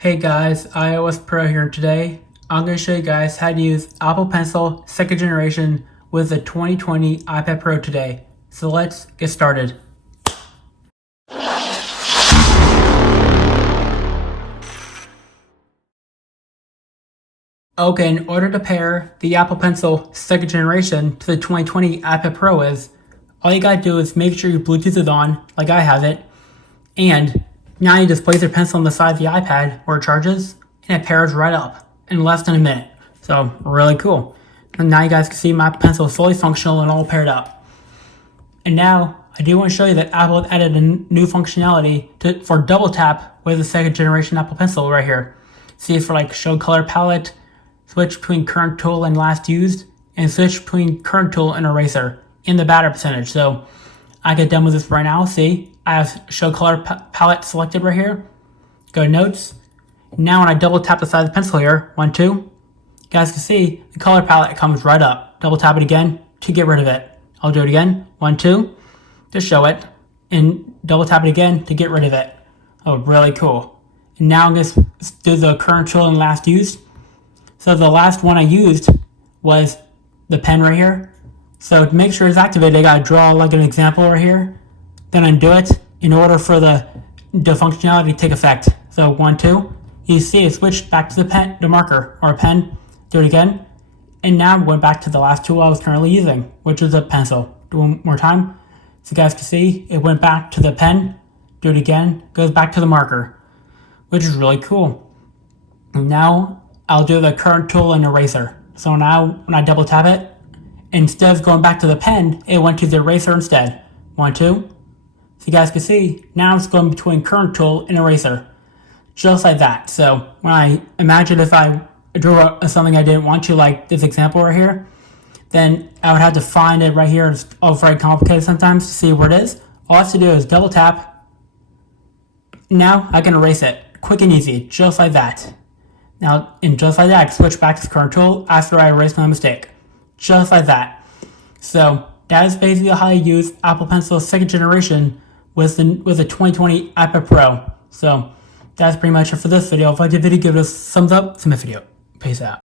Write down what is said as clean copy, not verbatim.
Hey guys, iOS Pro here. Today I'm going to show you guys how to use Apple Pencil 2nd generation with the 2020 iPad Pro today. So let's get started. Okay, in order to pair the Apple Pencil 2nd generation to the 2020 iPad Pro all you gotta do is make sure your Bluetooth is on, like I have it, and now you just place your pencil on the side of the iPad where it charges, and it pairs right up in less than a minute. So really cool. And now you guys can see my pencil is fully functional and all paired up. And now I do want to show you that Apple has added a new functionality for double tap with the 2nd generation Apple Pencil right here. See, for like show color palette, switch between current tool and last used, and switch between current tool and eraser in the battery percentage. So I get done with this right now. See, I have show color palette selected right here. Go to notes. Now when I double tap the side of the pencil here, 1, 2, you guys can see the color palette comes right up. Double tap it again to get rid of it. I'll do it again, 1, 2, to show it, and double tap it again to get rid of it. Oh, really cool. And now I'm going to do the current tool and last used. So the last one I used was the pen right here. So to make sure it's activated, I gotta draw like an example right here, then undo it in order for the functionality to take effect. So 1, 2, you see it switched back to the pen, the marker or a pen. Do it again, and now went back to the last tool I was currently using, which is a pencil. Do one more time, so you guys can see it went back to the pen. Do it again, goes back to the marker, which is really cool. And now I'll do the current tool and eraser. So now when I double tap it, instead of going back to the pen, it went to the eraser instead. 1, 2. So you guys can see, now it's going between current tool and eraser. Just like that. So when I imagine if I drew something I didn't want to, like this example right here, then I would have to find it right here. It's all very complicated sometimes to see where it is. All I have to do is double tap. Now I can erase it. Quick and easy, just like that. Now, and just like that, I can switch back to the current tool after I erase my mistake. Just like that. So that is basically how you use Apple Pencil 2nd generation with the 2020 iPad Pro. So that's pretty much it for this video. If you liked the video, give it a thumbs up. See my video. Peace out.